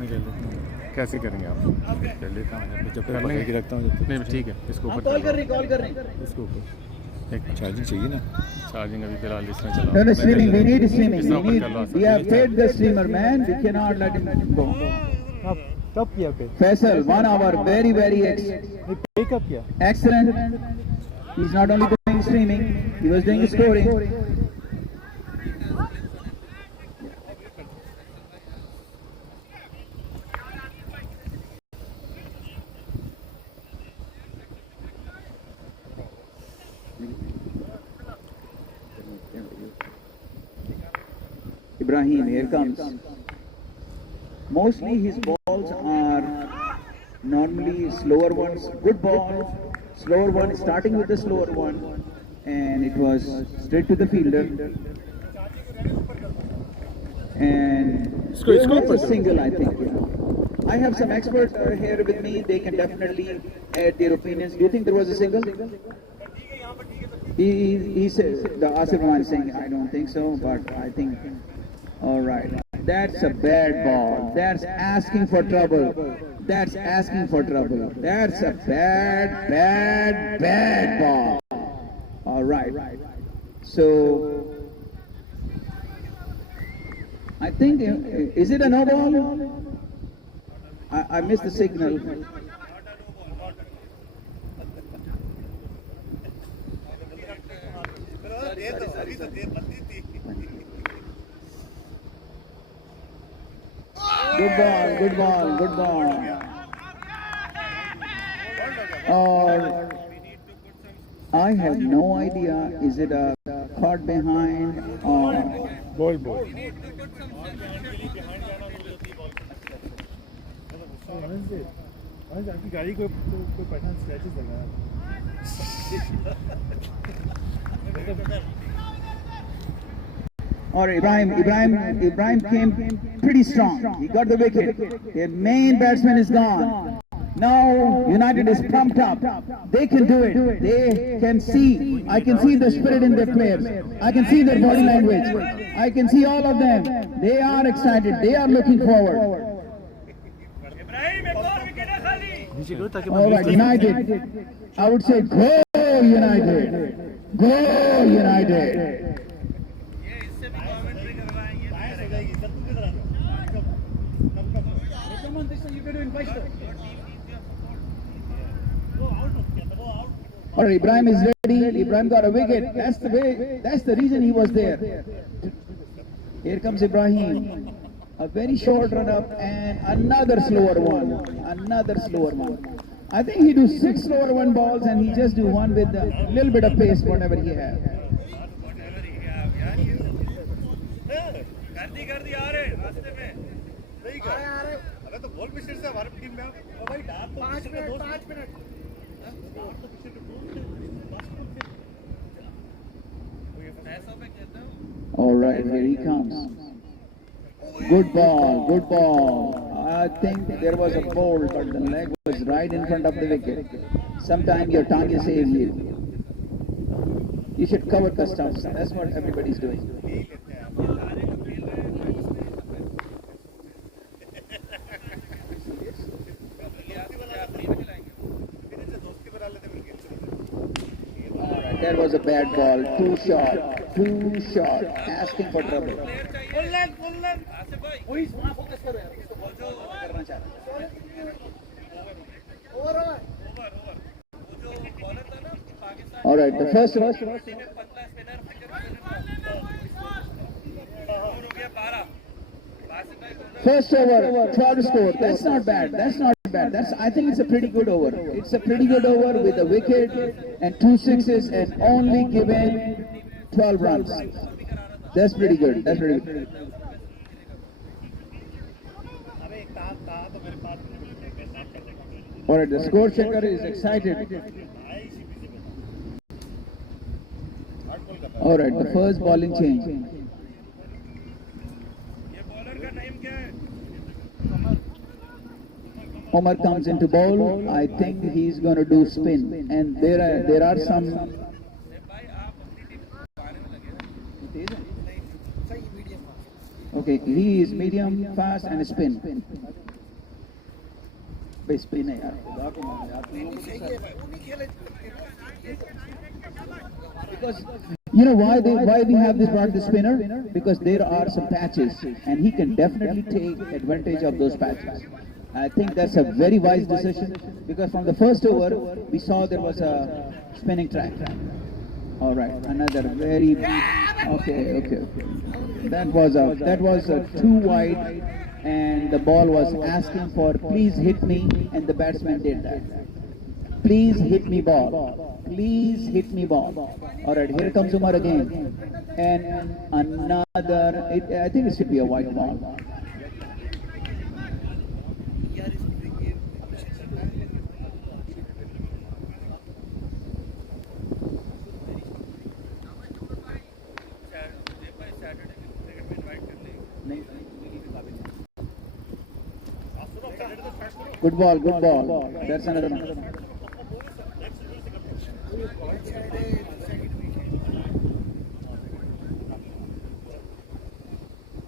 नहीं ले लेते हैं। कैसे करेंगे आप? कर लेता हूँ जब कर तक लेंगे। की रखता हूँ जब नहीं ठीक है, इसको ऊपर कॉल कर कर रहे हैं इसको ऊपर एक चार्जिंग चाहिए ना। चार्जिंग अभी फिलहाल इसमें चला No, no, मैं streaming. We need इस streaming. तरह We ऊपर need. कर लो We have paid the streamer, man. We cannot let him go. कब किया पे? Faisal, 1 hour, very, very पे कब किया? excellent. He's not only doing streaming, he was doing scoring. Ibrahim, here comes. Mostly his balls are normally slower ones. Good ball, slower one, starting with the slower one, and it was straight to the fielder. And it's a single, I think. I have some experts here with me. They can definitely add their opinions. Do you think there was a single? He says, the Asif Rahman is saying, I don't think so, but I think, all right. That's a bad ball. That's asking for trouble. That's asking for trouble. That's a bad ball. All right. So, I think, is it a no ball? I missed the signal. Good ball. Or I have no idea. Is it a caught behind or ball आपकी गाड़ी को पहचान scratches लगा है। or Ibrahim came pretty strong. He got the wicket. Their main batsman is gone. Now United is pumped up. They can do it. They can see. I can see the spirit in their players. I can see their body language. I can see all of them. They are excited. They are looking forward. All right, United. I would say go United. Go United. All right, Ibrahim is ready. Ibrahim got a wicket. That's the way. That's the reason he was there. Here comes Ibrahim. A very short run up and another slower one. I think he do 6 slower one balls and he just do one with a little bit of pace, whatever he has. All right, here he comes. Good ball. I think there was a bolt, but the leg was right in front of the wicket. Sometimes your tongue is saves you. You should cover the stumps. That's what everybody's doing. That was a bad ball. Too short. Asking for trouble. All right, the first over. First over, 12 score. That's not bad. I think it's a pretty good over. It's a pretty good over with a wicket and 2 sixes and only given 12 runs. That's pretty good. All right, the score checker is excited. All right, the first bowling change. Omar comes into bowl. I think he's going to do spin, and there are some. Okay, he is medium, fast, and spin. Spin है यार, खुदा को मानो यार, तुम लोगों के साथ। Because you know why we have this brought the spinner? Because there are some patches, and he can definitely take advantage of those patches. I think that's a very wise decision, because from the first over we saw there was a spinning track. All right, another very okay. That was a too wide, and the ball was asking for please hit me, and the batsman did that. Please hit me ball. Please hit me ball. All right, here comes Umar again, and another. I think it should be a white ball. Good ball, good ball. That's another one.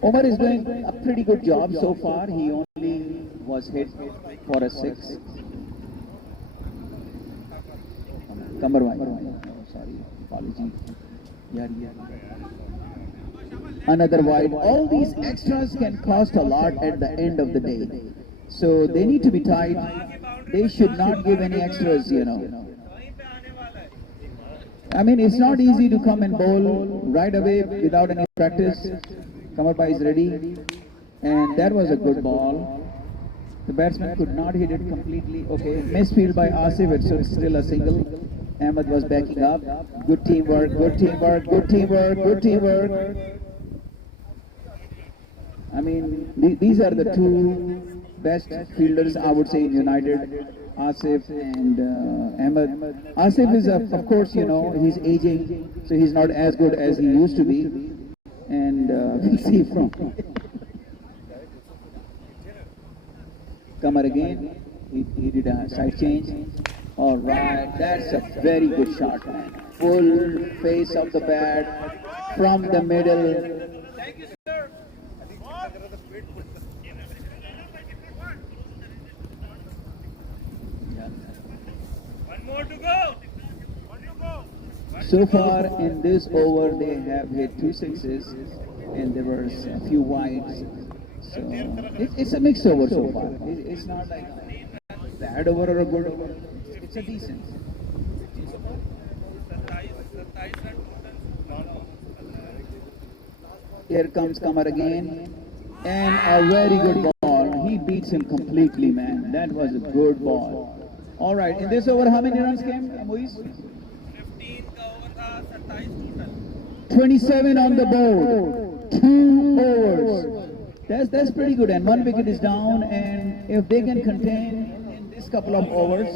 Omar is doing a pretty good job so far. He only was hit for a 6. Kambarwai. Oh, sorry, apology. Yeah. Another wide. All these extras can cost a lot at the end of the day. So they need to be tight. They should not give any extras, you know. I mean, it's not easy to come and bowl right away without any practice. Kamarbai is ready, and that was a good ball. The batsman could not hit it completely. Okay, misfield by Asif, it's still a single. Ahmed was backing up. Good teamwork, good teamwork, good teamwork, good teamwork. I mean, these are the two best fielders, I would say, in United, Asif and Ahmed. Asif is, of course, you know, he's aging, so he's not as good as he used to be. And we see from Kamar again, he did a side change. All right, that's a very good shot, man. Full face of the bat from the middle. Thank you, sir. One more to go. So far in this over, they have hit 2 sixes, and there were a few wides. So it's a mixed over so far. It's not like a bad over or a good over. It's a decent. Here comes Kamar again, and a very good ball. He beats him completely, man. That was a good ball. All right, in this over, how many runs came, Moise? 27 on the board, 2 overs. That's pretty good, and 1 wicket is down, and if they can contain in this couple of overs,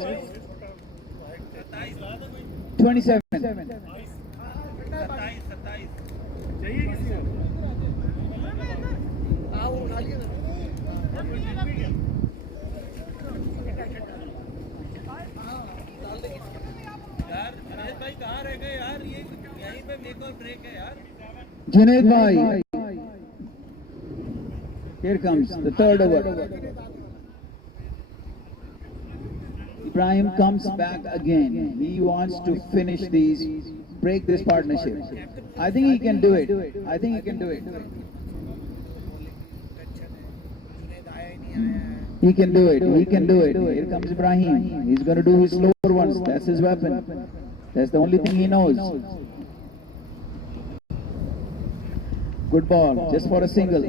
27. Junaid bhai, here comes the third over. Ibrahim comes back again. He wants to finish these, break this partnership. I think he can do it. I think he can do it. He can do it. He can do it. Here comes Ibrahim. He's going to do his slower ones. That's his weapon. That's the only thing he knows. Good ball, just for a single.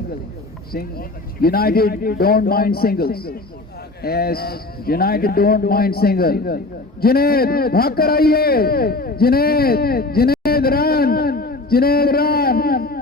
United don't mind singles. Yes, United don't mind single. Junaid, bhag kar aiye. Junaid, run. Junaid, run.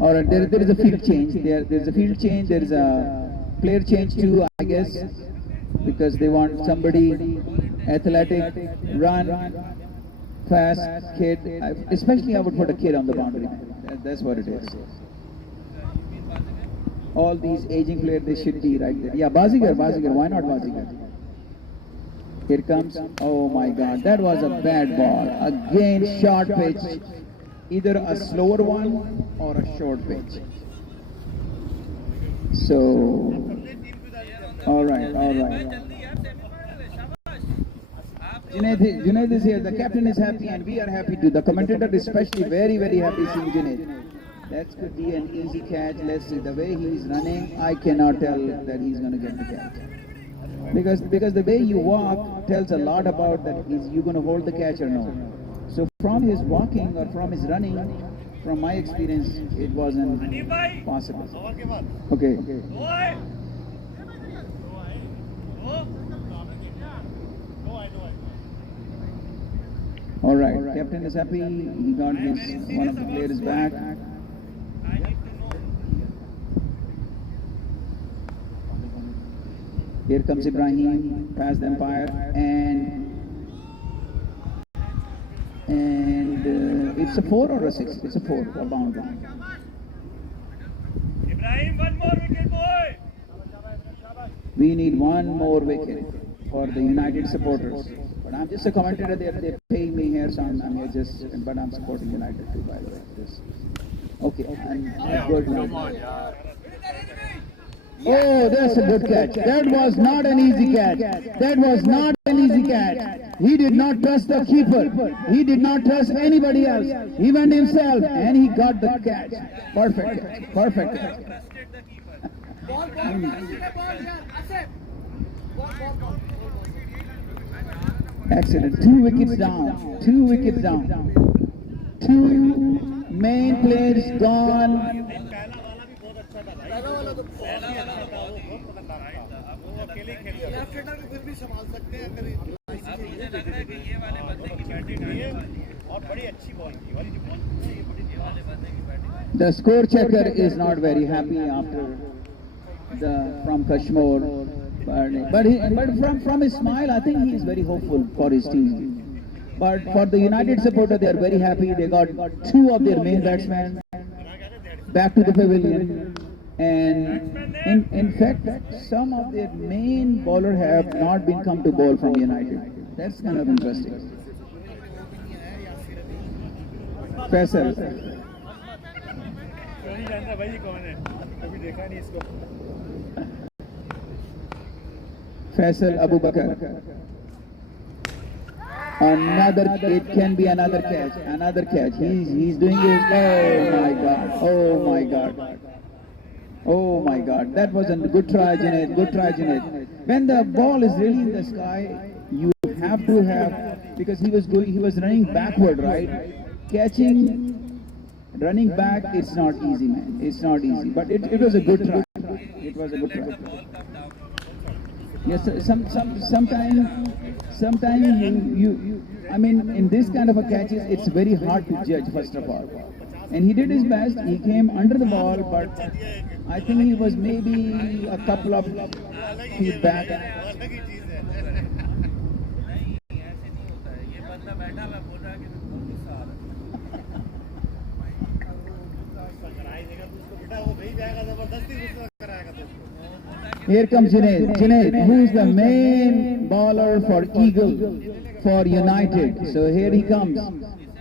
All right, there is a field change. There's a field change. There is a player change too, I guess, because they want somebody athletic, run, fast kid. Especially I would put a kid on the boundary. That's what it is. All these aging players, they should be right there. Yeah, Bazigar, why not Bazigar? Here comes, oh my God, that was a bad ball. Again, short pitch. Either a slower one or a short pitch. So, all right. Junaid is here. The captain is happy and we are happy too. The commentator is especially very, very happy seeing Junaid. That could be an easy catch. Let's see the way he's running. I cannot tell that he's going to get the catch. Because the way you walk tells a lot about that is you going to hold the catch or no. So from his walking or from his running, from my experience, it wasn't possible. Okay. All right. Captain is happy. He got one of the players back. Here comes Ibrahim, past the umpire, and it's a 4 or a 6? It's a 4, a boundary. Ibrahim, one more wicket, boy. We need one more wicket for the United supporters. But I'm just a commentator. They're paying me here, so I'm here but I'm supporting United too, by the way. Okay, and good one. Oh, that's a good catch. That was not an easy catch. That was not an easy catch. He did not trust the keeper. He did not trust anybody else. He went himself and he got the catch. Perfect catch. Perfect catch. Excellent. 2 wickets down. 2 wickets down. 2 main players gone. The score checker is not very happy after from Kashmir, but from his smile, I think he is very hopeful for his team. But for the United supporter, they are very happy. They got 2 of their main batsmen back to the pavilion. And in fact, some of their main bowler have not been come to bowl from United. That's kind of interesting. Faisal. Faisal Abu Bakar. It can be another catch. Another catch. He's doing it. Oh my God. Oh my God. Oh my God, that was a good try, Junaid. Good try, Junaid. When the ball is really in the sky, you have to have, because he was running backward, right? Catching, running back, it's not easy, man. It's not easy. But it was a good try. It was a good try. Yes, sometimes you I mean, in this kind of a catches, it's very hard to judge, first of all. And he did his best. He came under the ball, but I think he was maybe a couple of feet back. Here comes Junaid. Junaid, who is the main bowler for Eagle, for United. So here he comes.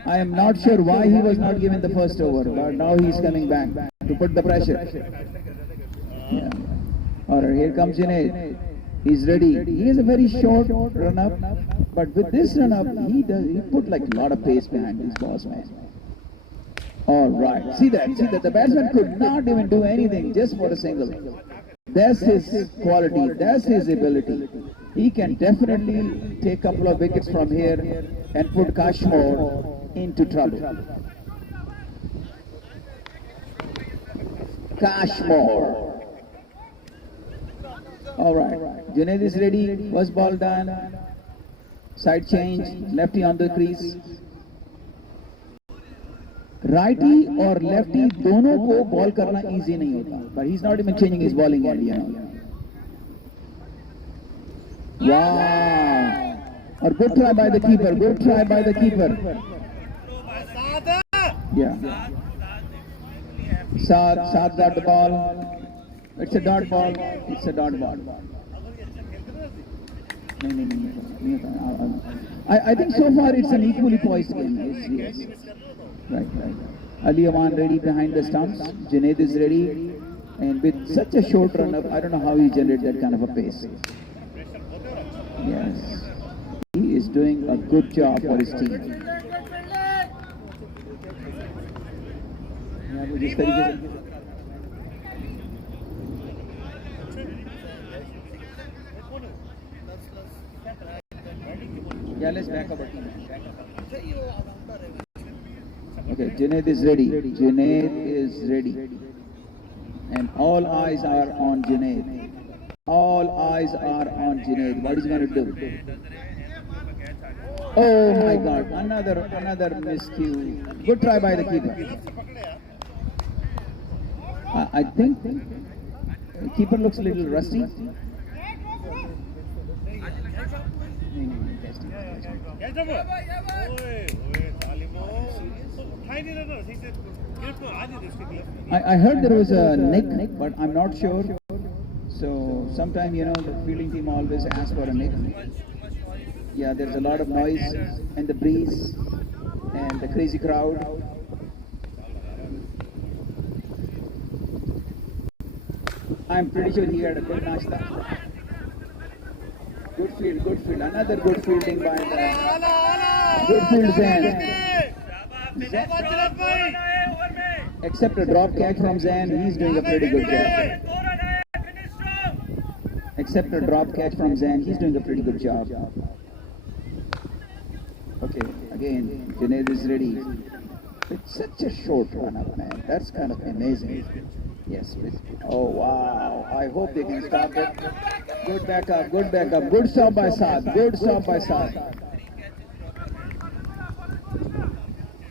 I am not sure why he was not given the first over, but now he's coming back to put the pressure. Yeah. Alright, here comes Junaid. He's ready. He has a very short run-up, but with this run-up, he put like a lot of pace behind his balls, man. Alright, see that. The batsman could not even do anything just for a single. That's his quality, that's his ability. He can definitely take a couple of wickets from here and put Kashmir into trouble. Kashmir. Alright, Junaid is ready. First ball done. Side change, lefty on the crease. Righty or lefty, दोनों को ball करना easy नहीं होता. But he's not even changing his bowling area. Wow! Or good try by the keeper. Good try by the keeper. Yeah. Saad got the ball. It's a dot ball. It's a dot ball. I think so far it's an equally poised game. Yes. Right. Ali Aman ready behind the stumps. Junaid is ready. And with such a short run up, I don't know how he generated that kind of a pace. Yes. He is doing a good job for his team. Yeah, जिस तरीके से Yeah, let's back up. Okay, Junaid is ready. Junaid is ready. And all eyes are on Junaid. All eyes are on Junaid. What is he going to do? Oh my God, another miscue. Good try by the keeper. I think the keeper looks a little rusty. I heard there was a nick, but I'm not sure. So sometime, you know, the fielding team always asks for a nick. Yeah, there's a lot of noise and the breeze and the crazy crowd. I'm pretty sure he had a good nashta. Good field. Another good fielding by the good field Zain. Except a drop catch from Zain, he's doing a pretty good job. Except a drop catch from Zain, he's doing a pretty good job. Okay, again, Junaid is ready. It's such a short run up, man. That's kind of amazing. Yes. Oh, wow. I hope they can stop it. Good backup. Good stop by Saad.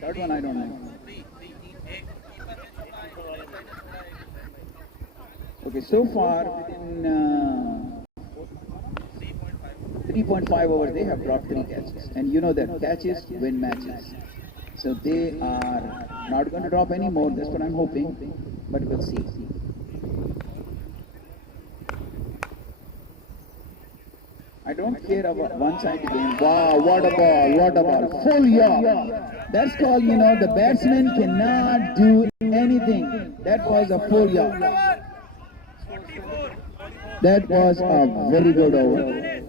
That one I don't know. Okay, so far within 3.5 overs, they have dropped 3 catches. And you know that catches win matches. So they are not going to drop any more. That's what I'm hoping. But we'll see. I don't care about one-sided game. Wow, what a ball. Full yaw. That's called, you know, the batsman cannot do anything. That was a full yaw. That was a very good over.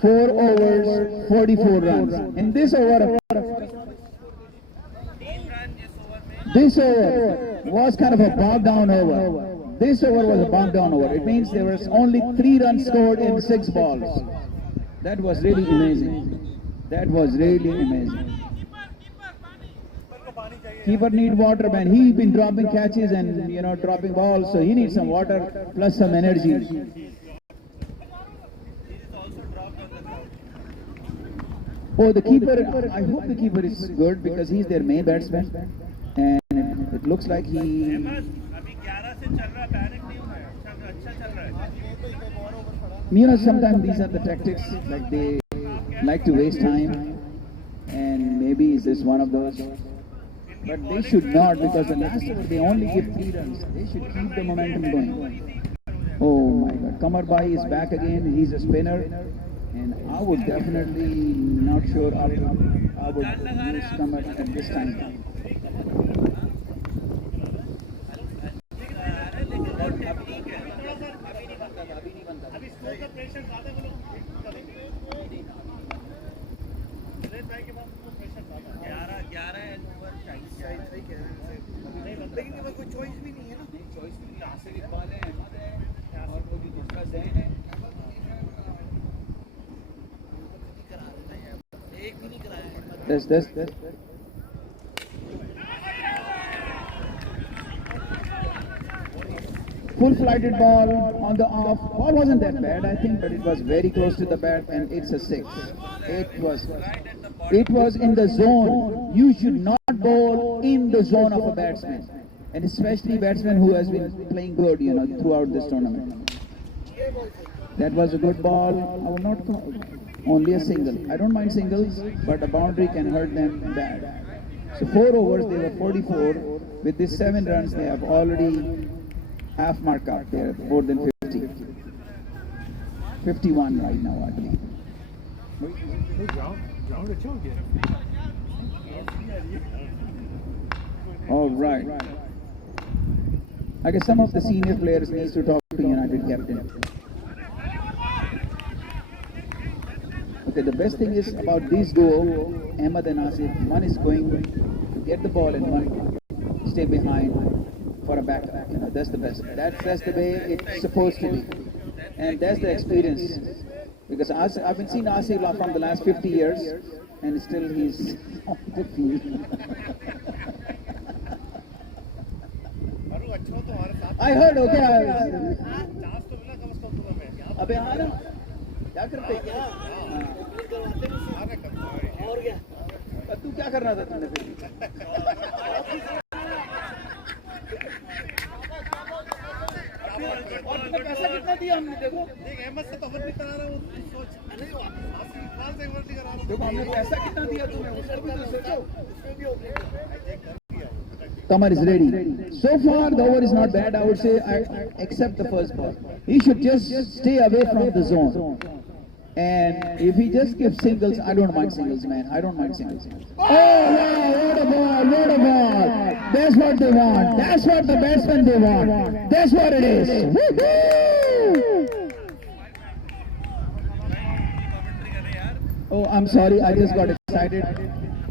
4 overs, 44 runs. In this over was kind of a bogged down over. This over was a bogged down over. It means there was only 3 runs scored in 6 balls. That was really amazing. Keeper need water, man. He's been dropping catches and, you know, dropping balls, so he needs some water plus some energy. Oh, the keeper, I hope the keeper is good because he's their main batsman. And it looks like he... You know, sometimes these are the tactics, like they like to waste time. And maybe is this one of those? But they should not, because the last over they only give 3 runs. They should keep the momentum going. Oh my God, Kamar Bhai is back again. He's a spinner. And I would definitely not sure I would use Kamar at this time. This. Full flighted ball on the off. Ball wasn't that bad, I think, but it was very close to the bat, and it's a 6. It was in the zone. You should not bowl in the zone of a batsman, and especially batsman who has been playing good, you know, throughout this tournament. That was a good ball. I will not call. Only a single. I don't mind singles, but a boundary can hurt them bad. So 4 overs, they were 44. With these 7 runs, they have already half mark up. They are more than 50. 51 right now, I believe. ground अच्छा हो गया All right. I guess some of the senior players needs to talk to United captain. Okay, the best thing is about this duo, Ahmed and Asif. One is going to get the ball and one stay behind for a backup. You know, that's the best. That's the way it's supposed to be, and that's the experience. Because I've been seeing Asif from the last 50 years, and still he's on the field. I heard. Okay. अबे हाँ ना क्या करते क्या और क्या तू क्या करना था तुमने फिर और तुम्हें पैसा कितना दिया हमने देखो देख अहमद से तो ओवर नहीं करा रहा हूँ सोच नहीं आसिफ इकबाल से ओवर नहीं करा रहा हूँ देखो हमने पैसा कितना दिया तुम्हें उसको भी तो सोचो उसमें भी over Qamar is ready. So far, the over is not bad. I would say I accept the first ball. He should just stay away from the zone. And if he just gives singles, I don't mind singles, man. I don't mind singles. Oh, wow, what a ball, what a ball. That's what they want. That's what the batsmen they want. That's what it is. Woo-hoo! Oh, I'm sorry. I just got excited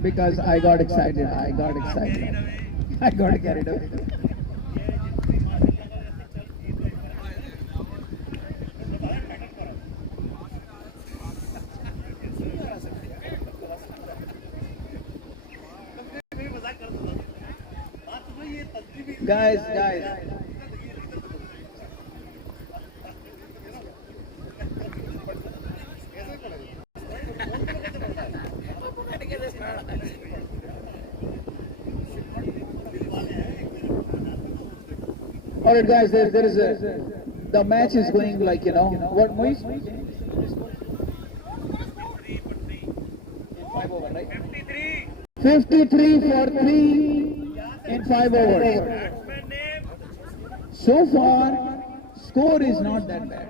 because I got excited. I got carried away. Guys. All right, guys. There is the match is going like what Moise? 5 over, right? 53 for 3 in 5 overs. So far, score is not that bad.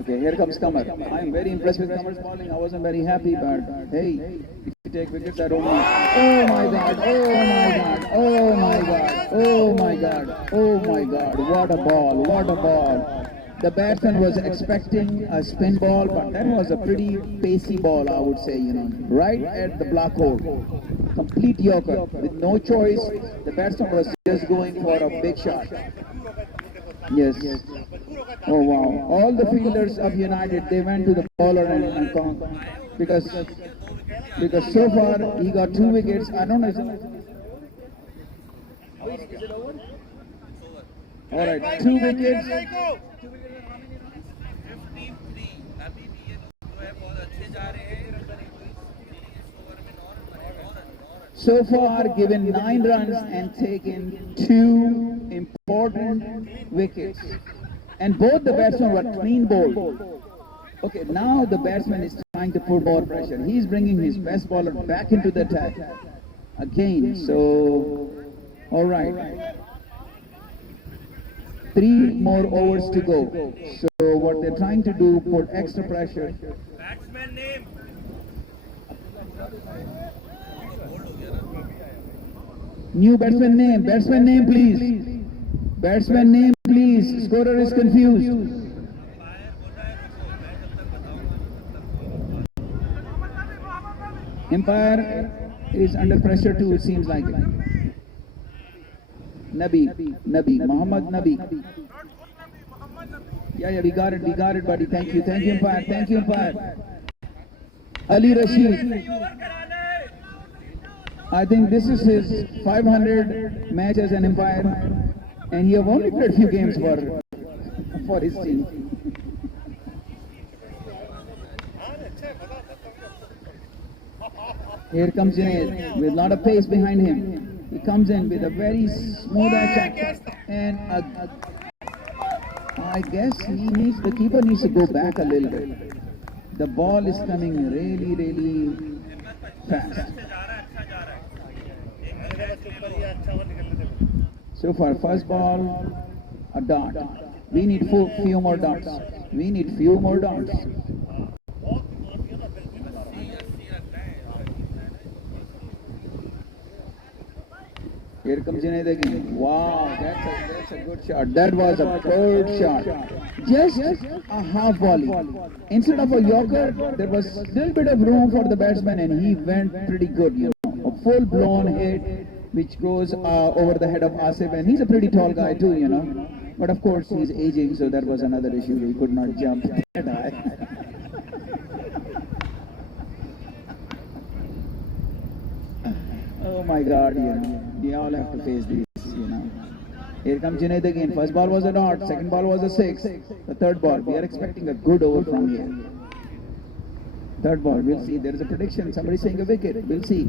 Okay, here comes Qamar. I'm very impressed with Qamar's bowling. I wasn't very happy, but hey, if you take wickets, I don't know. Oh my God! Oh my God! Oh my God! Oh my God! What a ball! What a ball! The batsman was expecting a spin ball, but that was a pretty pacey ball, I would say. Right at the black hole. Complete yorker with no choice. The batsman was just going for a big shot. Yes. Oh wow! All the fielders of United, they went to the bowler and because so far he got 2 wickets. I don't know. Is it over? All right, 2 wickets. So far given 9 runs and taken 2 important wickets. And both the batsmen were clean bowled. Okay, now the batsman is trying to put more pressure. He's bringing his best bowler back into the attack again. So, all right. 3 more overs to go. So what they're trying to do, put extra pressure. Batsman name. New batsman name. Batsman name, please. Batsman name, please. Scorer is confused. Umpire is under pressure too, it seems like it. Nabi, Muhammad Nabi. Yeah, we got it, buddy. Thank you, umpire. Ali Rashid. I think this is his 500 match as an umpire, and he have only played few games for his team. Here comes Junaid with a lot of pace behind him. He comes in with a very smooth attack, and I guess the keeper needs to go back a little bit. The ball is coming really, really fast. So far, first ball, a dot. We need few more dots. We need few more dots. Here comes Junaid again. Wow, that's a good shot. That was a good shot. Just a half volley. Instead of a yorker, there was a little bit of room for the batsman, and he went pretty good, you know. A full-blown hit, which goes over the head of Asif, and he's a pretty tall guy too, you know. But of course, he's aging, so that was another issue. He could not jump that high. Oh my God, you know, we all have to face this, you know. Here comes Junaid again. First ball was a dot, second ball was a 6. The third ball, we are expecting a good over from here. Third ball, we'll see. There is a prediction. Somebody saying a wicket. We'll see.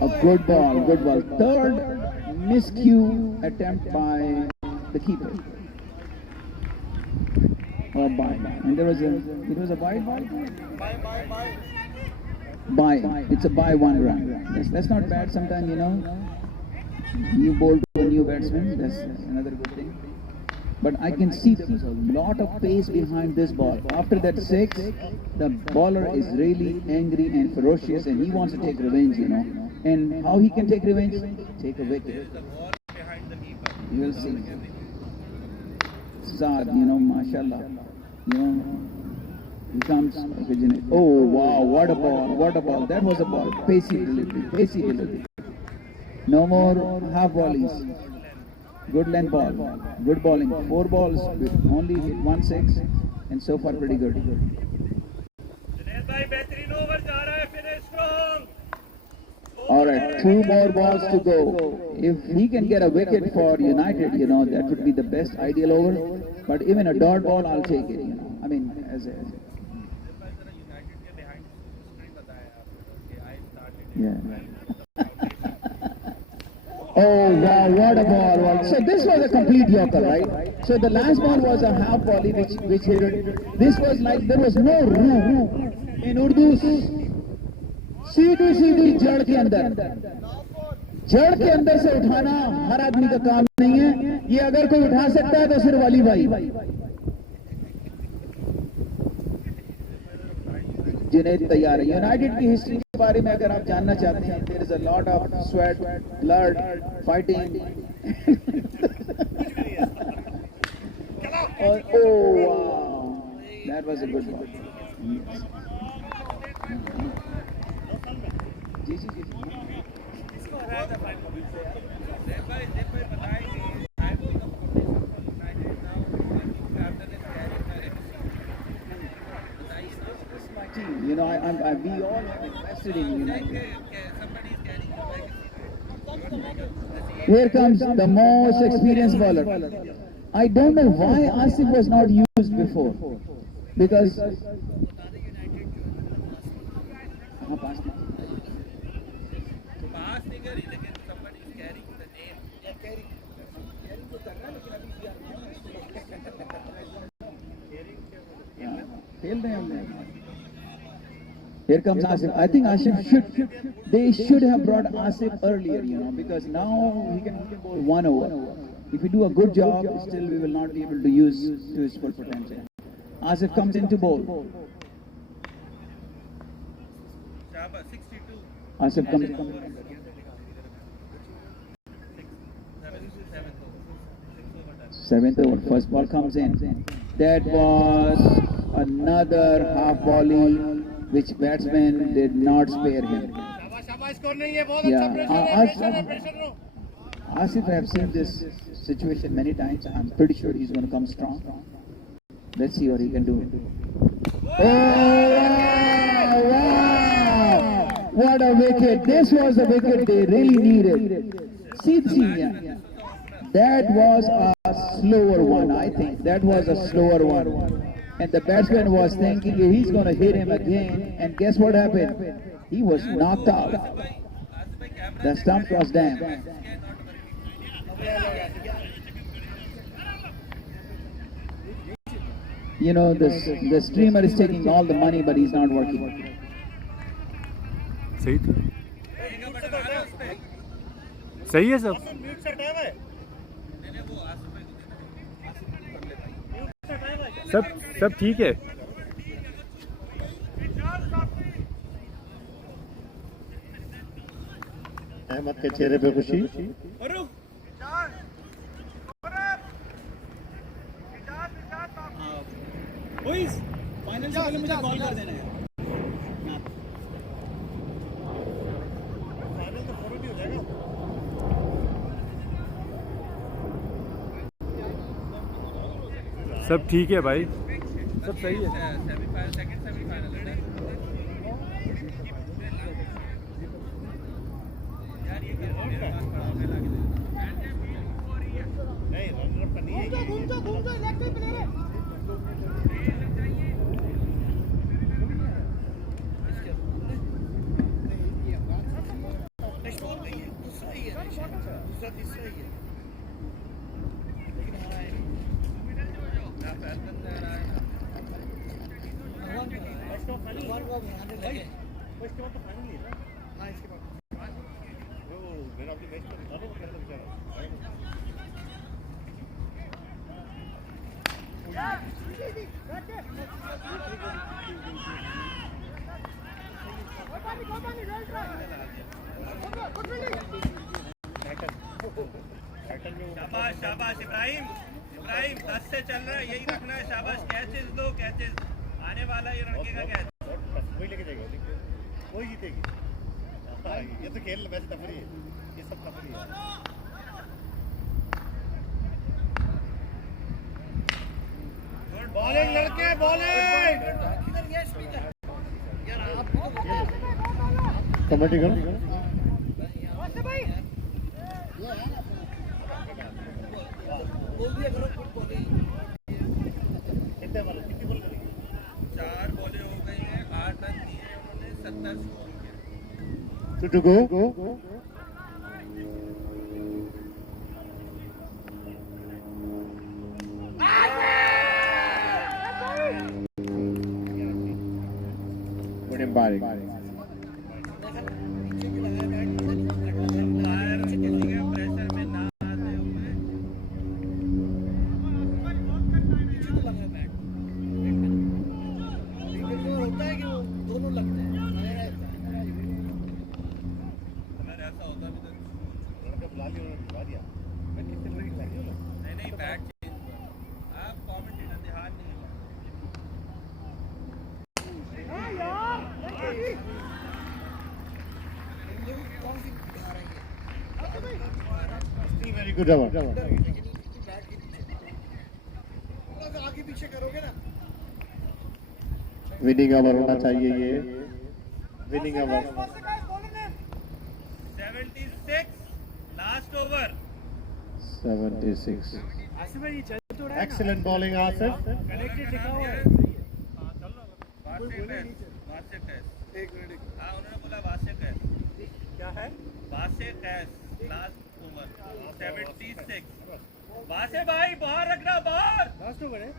A good ball, good ball. Third miscue attempt by the keeper. Or by. And it was a wide ball? By. It's a by 1 run. That's not bad sometimes, you know. You bowl to a new batsman, that's another good thing. But I can see there was a lot of pace behind this ball. After that 6, the bowler is really angry and ferocious, and he wants to take revenge, you know. And how he can take revenge? Take a wicket. You will see. Saad, you know, mashallah. You know, he comes. Oh wow, what a ball, what a ball. That was a ball. Pacey delivery. No more half volleys. Good length ball. Good bowling. 4 balls with only hit 1 6, and so far pretty good. Alright, 2 more balls to go. If he can get a wicket for United, you know, that would be the best ideal over. But even a dot ball, I'll take it, you know. I mean, yeah. Oh wow, what a ball. So this was a complete yorker, right? So the last ball was a half volley which hit it. This was like, there was no room. In Urdu, सीधी जड़ के अंदर से उठाना हर आदमी का काम नहीं है. ये अगर कोई उठा सकता है तो सिर्फ अली भाई. जुनैद तैयार है. यूनाइटेड की हिस्ट्री के बारे में अगर आप जानना चाहते हैं, there is a lot of sweat, blood, fighting. और oh wow, that was a good ball. जी जी जी. You know, we all have invested in United. Here comes the most experienced bowler. I don't know why Asif was not used before, because here comes Asif. I think they should have brought Asif earlier, you know, because now he can bowl 1 over. If you do a good job, still we will not be able to use to his full potential. Asif comes in to bowl. Asif comes in. Seventh over, first ball comes in. That was another half volley which batsman did not spare him. Yeah, Asif, I have seen this situation many times. I'm pretty sure he's going to come strong. Let's see what he can do. Oh, wow! What a wicket! This was the wicket they really needed. See, that was a slower one, I think. That was a slower one. And the batsman was thinking he's going to hit him again. And guess what happened? He was knocked out. The stump was damp. You know, the streamer is taking all the money, but he's not working. सही था सही है सब सब ठीक है अहमद के चेहरे पे खुशी फाइनल से पहले मुझे कॉल कर देना है. सब ठीक है भाई सब सही है शाबाश शाबाश इब्राहिम इब्राहिम 10 से चल रहा है यही रखना है शाबाश कैचेस दो कैचेस आने वाला ये लड़के का कैच वही लेके जाएगा वही जीतेगी ये तो खेल वैसे तफरी है ये सब तफरी है बॉलिंग लड़के बॉलिंग कमेटी कर कितने बॉल कितनी बॉल करेंगे 4 बॉलें हो गई हैं 8 रन दिए उन्होंने 70 स्कोर किया to go Good embarrassing. Fire किसी के प्रेशर में ना आते हुए अगर ऐसा होता भी तो लड़का बुला लिया उन्होंने बुला दिया मैं कितने बजे खिला दिया नहीं बैट चेंज हुआ आप कमेंटेटर ध्यान नहीं है very good over winning over होना चाहिए ये winning over 76 last over 76 excellent bowling Asif connected लिखा हुआ है वासे कैस एक मिनट हाँ उन्होंने बोला वासे कैस क्या है वासे कैस लास्ट ओवर 76 वासे भाई बाहर रखना बाहर लास्ट ओवर है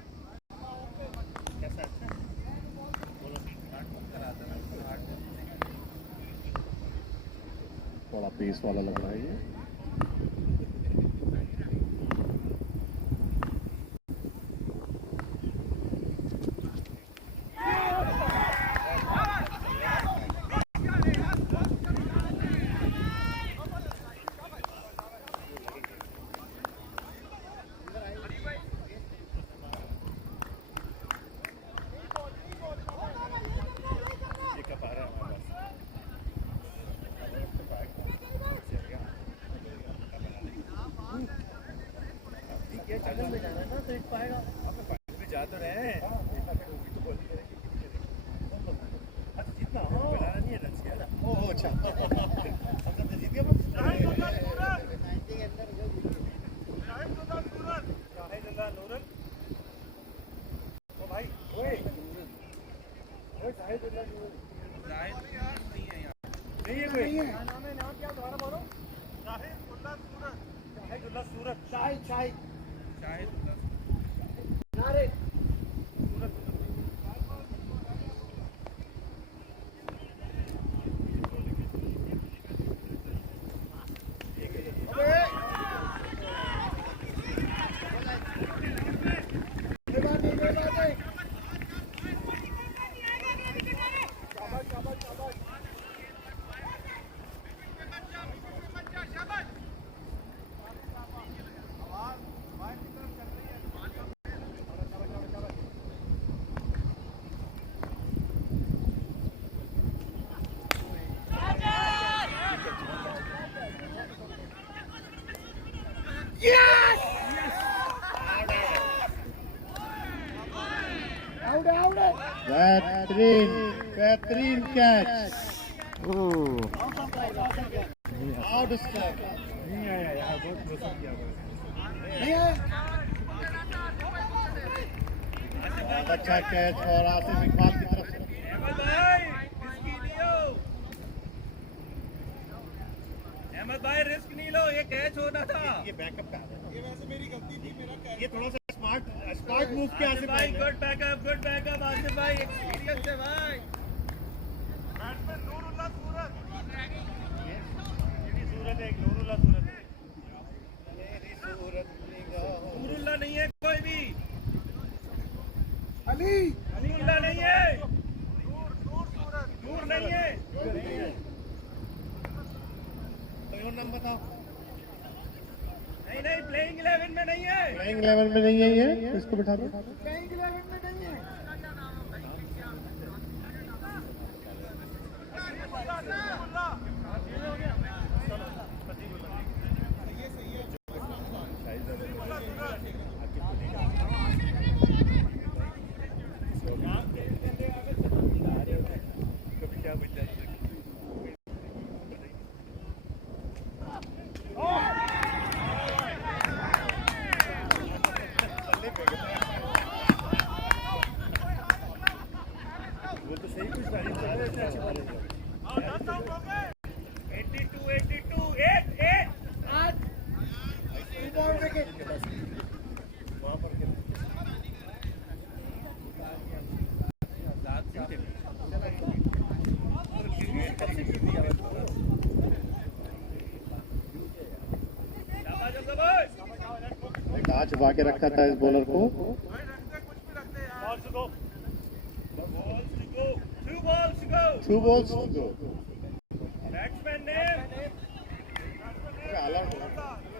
कैसा अच्छा थोड़ा पेस वाला लग रहा है ये जाहिद नहीं है नहीं है कोई बेहतरीन कैच आउट स्टेप नहीं आया यार बहुत प्रेशर किया नहीं आया बहुत अच्छा कैच और आसिफ इकबाल की तरफ से अहमद भाई रिस्क नहीं लो, ये कैच होना था। ये बैकअप का ये वैसे मेरी गलती थी, मेरा कैच ये थोड़ा सा स्मार्ट मूव किया आसिफ भाई। गुड बैकअप आसिफ भाई, एक्सपीरियंस है भाई। बैट्समैन नूरुल्लाह सूरत, सूरत है, नूरुल्लाह सूरत है, मेरी सूरत निगाहों नूरुल्लाह नहीं है कोई भी, अली नूरुल्लाह नहीं है, नूर नहीं है। तो नाम बताओ। नहीं प्लेइंग 11 में नहीं है, प्लेइंग 11 में नहीं है ये, इसको बिठा दो। प्लेइंग 11 में नहीं है। वो तो सही कुछ तारीफ कर रहे थे, अच्छी बॉलिंग है। 82 8 8 वहाँ पर कहाँ छुपा के रखा था इस बॉलर को। Two balls to go. Batsman name. Allowed.